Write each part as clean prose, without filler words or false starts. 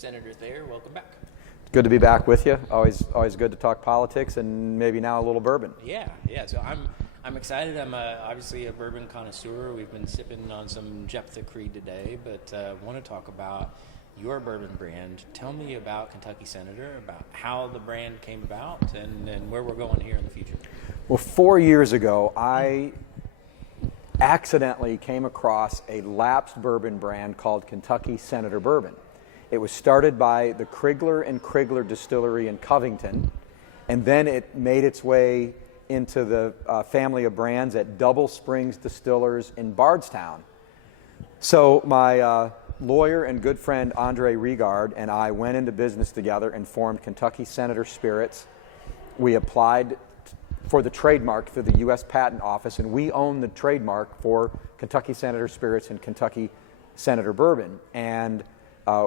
Senator Thayer, welcome back. Good to be back with you. Always good to talk politics and maybe now a little bourbon. Yeah. So I'm excited. I'm obviously a bourbon connoisseur. We've been sipping on some Jephthah Creed today, but want to talk about your bourbon brand. Tell me about Kentucky Senator, about how the brand came about, and where we're going here in the future. Well, 4 years ago, I accidentally came across a lapsed bourbon brand called Kentucky Senator Bourbon. It was started by the Krigler and Krigler Distillery in Covington, and then it made its way into the family of brands at Double Springs Distillers in Bardstown. So my lawyer and good friend Andre Regard and I went into business together and formed Kentucky Senator Spirits. We applied for the trademark through the U.S. Patent Office, and we own the trademark for Kentucky Senator Spirits and Kentucky Senator Bourbon. And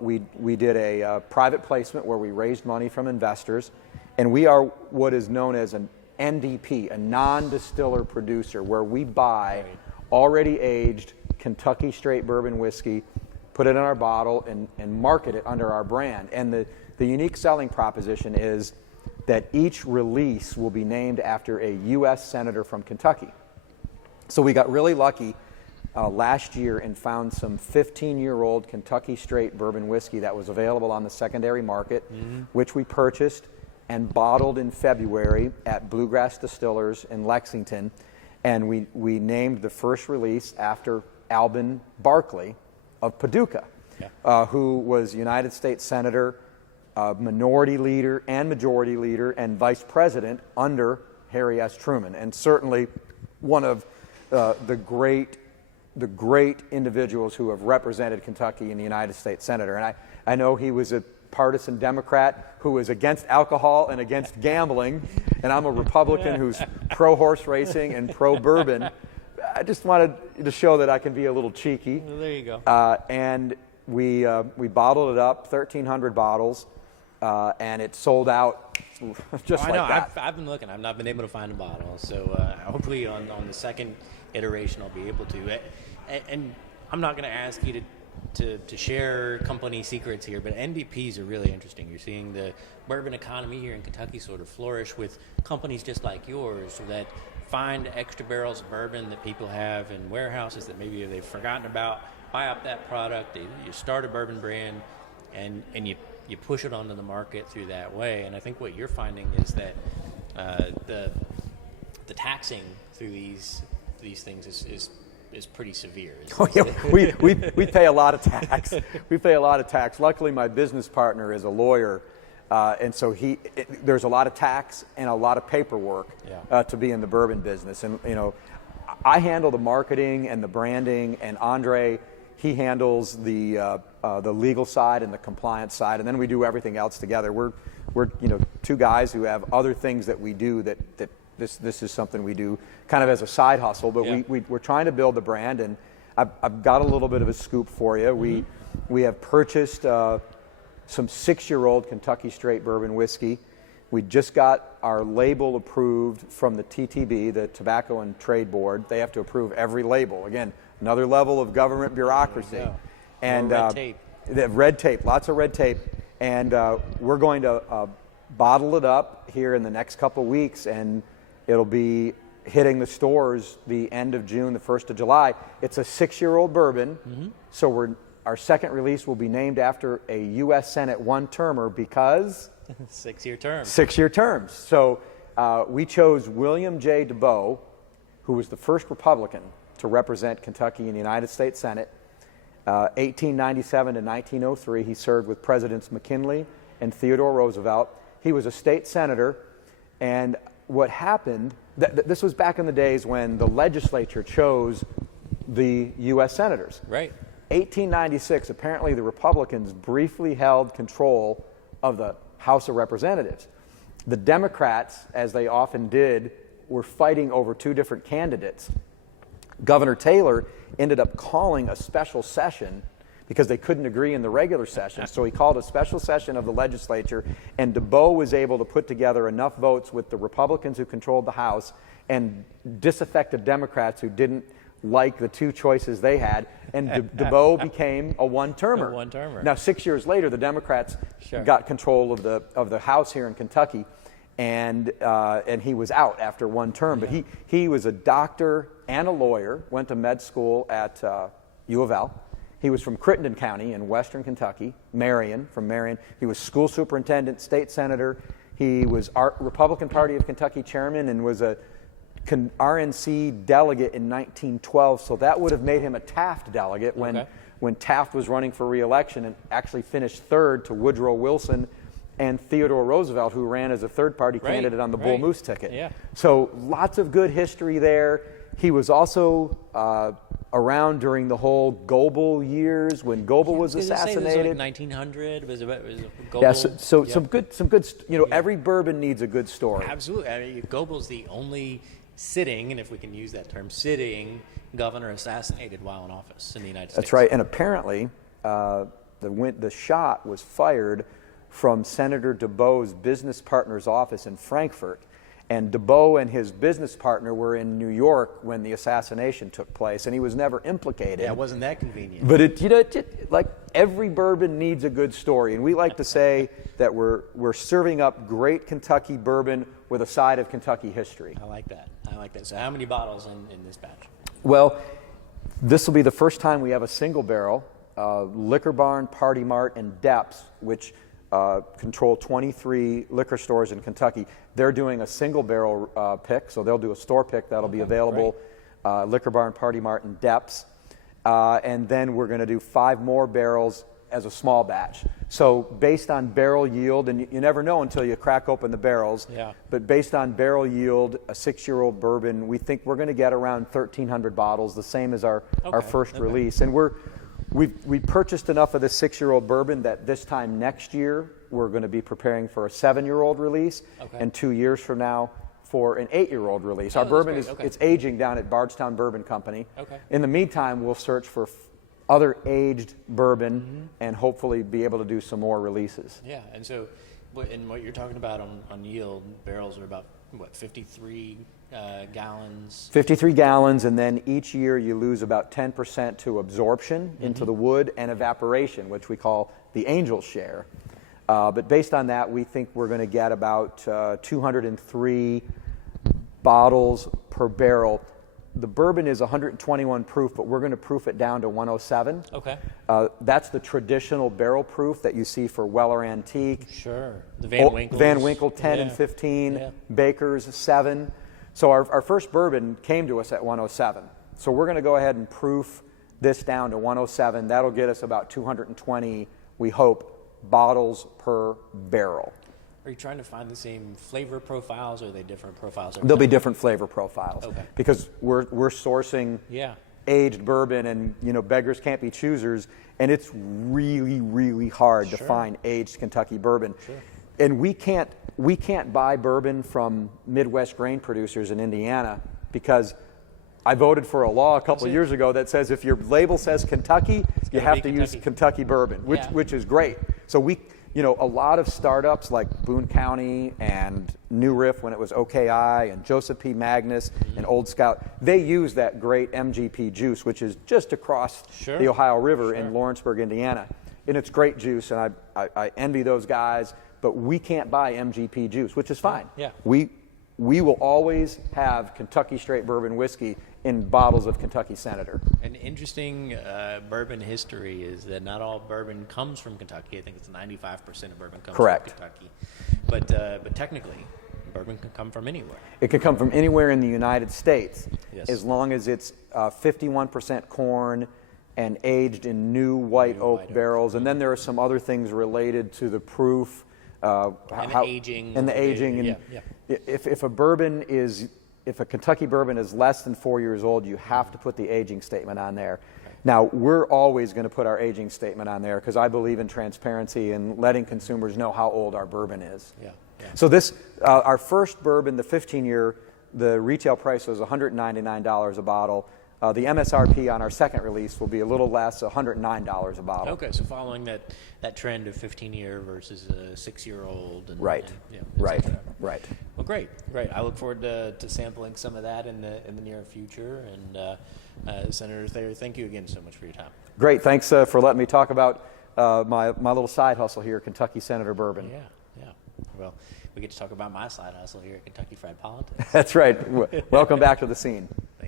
we did a private placement where we raised money from investors, and we are what is known as an NDP, a non-distiller producer, where we buy already aged Kentucky straight bourbon whiskey, put it in our bottle, and market it under our brand. And the unique selling proposition is that each release will be named after a U.S. Senator from Kentucky. So we got really lucky last year and found some 15-year-old Kentucky straight bourbon whiskey that was available on the secondary market, which we purchased and bottled in February at Bluegrass Distillers in Lexington. And we named the first release after Alban Barkley of Paducah, who was United States Senator, minority leader and majority leader, and vice president under Harry S. Truman, and certainly one of the great individuals who have represented Kentucky in the United States Senator. And I know he was a partisan Democrat who was against alcohol and against gambling, and I'm a Republican who's pro-horse racing and pro-bourbon. I just wanted to show that I can be a little cheeky. Well, there you go. And we bottled it up, 1,300 bottles, and it sold out just like that. I've been looking. I've not been able to find a bottle. So hopefully on the second iteration I'll be able to. And I'm not going to ask you to share company secrets here, but NDPs are really interesting. You're seeing the bourbon economy here in Kentucky sort of flourish with companies just like yours that find extra barrels of bourbon that people have in warehouses that maybe they've forgotten about, buy up that product, you start a bourbon brand, and you push it onto the market through that way. And I think what you're finding is that the taxing through these things is pretty severe. We pay a lot of tax. We pay a lot of tax. Luckily, my business partner is a lawyer, and so there's a lot of tax and a lot of paperwork to be in the bourbon business. And I handle the marketing and the branding, and Andre, he handles the legal side and the compliance side, and then we do everything else together. We're two guys who have other things that we do that this is something we do kind of as a side hustle, but we're trying to build the brand, and I've got a little bit of a scoop for you. We have purchased some 6-year-old Kentucky straight bourbon whiskey. We just got our label approved from the TTB, the Tobacco and Trade Board. They have to approve every label. Again, another level of government bureaucracy. And red tape. Red tape, lots of red tape. And we're going to bottle it up here in the next couple of weeks, and it'll be hitting the stores the end of June, the 1st of July. It's a 6-year-old bourbon, so our second release will be named after a U.S. Senate one-termer because 6-year terms. 6-year terms. So we chose William J. DeBow, who was the first Republican to represent Kentucky in the United States Senate. 1897 to 1903, he served with Presidents McKinley and Theodore Roosevelt. He was a state senator, and what happened, this was back in the days when the legislature chose the U.S. senators. Right. 1896, apparently the Republicans briefly held control of the House of Representatives. The Democrats, as they often did, were fighting over two different candidates. Governor Taylor ended up calling a special session because they couldn't agree in the regular session. So he called a special session of the legislature, and DeBow was able to put together enough votes with the Republicans who controlled the House and disaffected Democrats who didn't like the two choices they had, and DeBow became a one-termer. A one-termer. Now, 6 years later, the Democrats Sure. got control of the House here in Kentucky, and he was out after one term. But he was a doctor and a lawyer, went to med school at U of L. He was from Crittenden County in western Kentucky, from Marion. He was school superintendent, state senator. He was Republican Party of Kentucky chairman and was a RNC delegate in 1912, so that would have made him a Taft delegate when Taft was running for re-election, and actually finished third to Woodrow Wilson and Theodore Roosevelt, who ran as a third-party candidate on the Bull Moose ticket. Yeah. So lots of good history there. He was also around during the whole Goebel years when Goebel was assassinated. Say this was like 1900. Was it Goebel? Yeah, so some good. Every bourbon needs a good story. Absolutely. I mean, Goebel's the only sitting, and if we can use that term, sitting governor assassinated while in office in the United States. That's right. And apparently, the shot was fired from Senator DeBow's business partner's office in Frankfurt. And DeBow and his business partner were in New York when the assassination took place, and he was never implicated. Yeah, it wasn't that convenient. But like every bourbon needs a good story, and we like to say that we're serving up great Kentucky bourbon with a side of Kentucky history. I like that. So how many bottles in this batch? Well, this will be the first time we have a single barrel. Liquor Barn, Party Mart, and Depps, which control 23 liquor stores in Kentucky. They're doing a single barrel pick, so they'll do a store pick that'll be available. Liquor Barn, Party Mart, and Depps. And then we're going to do 5 more barrels as a small batch. So based on barrel yield, and you never know until you crack open the barrels, but based on barrel yield, a 6-year-old bourbon, we think we're going to get around 1,300 bottles, the same as our first release. And we purchased enough of this 6-year-old bourbon that this time next year we're going to be preparing for a 7-year-old release, and 2 years from now for an 8-year-old release. Our bourbon it's aging down at Bardstown Bourbon Company. In the meantime, we'll search for other aged bourbon and hopefully be able to do some more releases. Yeah, and so what you're talking about on yield, barrels are about, 53 gallons? 53 gallons, and then each year you lose about 10% to absorption into the wood and evaporation, which we call the angel share. But based on that, we think we're going to get about 203 bottles per barrel. The bourbon is 121 proof, but we're going to proof it down to 107. That's the traditional barrel proof that you see for Weller Antique. Sure. The Van Winkles. Van Winkle 10 and 15. Baker's 7. So our first bourbon came to us at 107. So we're going to go ahead and proof this down to 107. That'll get us about 220, we hope, bottles per barrel. Are you trying to find the same flavor profiles, or are they different profiles? There'll be different flavor profiles. Because we're sourcing aged bourbon, and beggars can't be choosers, and it's really, really hard to find aged Kentucky bourbon. And we can't buy bourbon from Midwest grain producers in Indiana, because I voted for a law a couple of years ago that says if your label says Kentucky, you have to use Kentucky bourbon, which is great. So a lot of startups like Boone County and New Riff when it was OKI and Joseph P. Magnus and Old Scout, they use that great MGP juice, which is just across the Ohio River in Lawrenceburg, Indiana. And it's great juice, and I envy those guys, but we can't buy MGP juice, which is fine. We will always have Kentucky straight bourbon whiskey in bottles of Kentucky Senator. An interesting bourbon history is that not all bourbon comes from Kentucky. I think it's 95% of bourbon comes from Kentucky. But technically, bourbon can come from anywhere. It can come from anywhere in the United States, as long as it's 51% corn and aged in new white oak barrels. And then there are some other things related to the proof. The aging. And the aging. If a Kentucky bourbon is less than 4 years old, you have to put the aging statement on there. Now, we're always going to put our aging statement on there because I believe in transparency and letting consumers know how old our bourbon is. So this, our first bourbon, the 15-year, the retail price was $199 a bottle. The MSRP on our second release will be a little less, $109 a bottle. Okay, so following that trend of 15-year versus a 6-year-old. Right. And, Right. etc. Right. Well, great. I look forward to sampling some of that in the near future. And Senator Thayer, thank you again so much for your time. Great. Thanks for letting me talk about my little side hustle here, Kentucky Senator Bourbon. Yeah. Well, we get to talk about my side hustle here at Kentucky Fried Politics. That's right. Welcome back to the scene.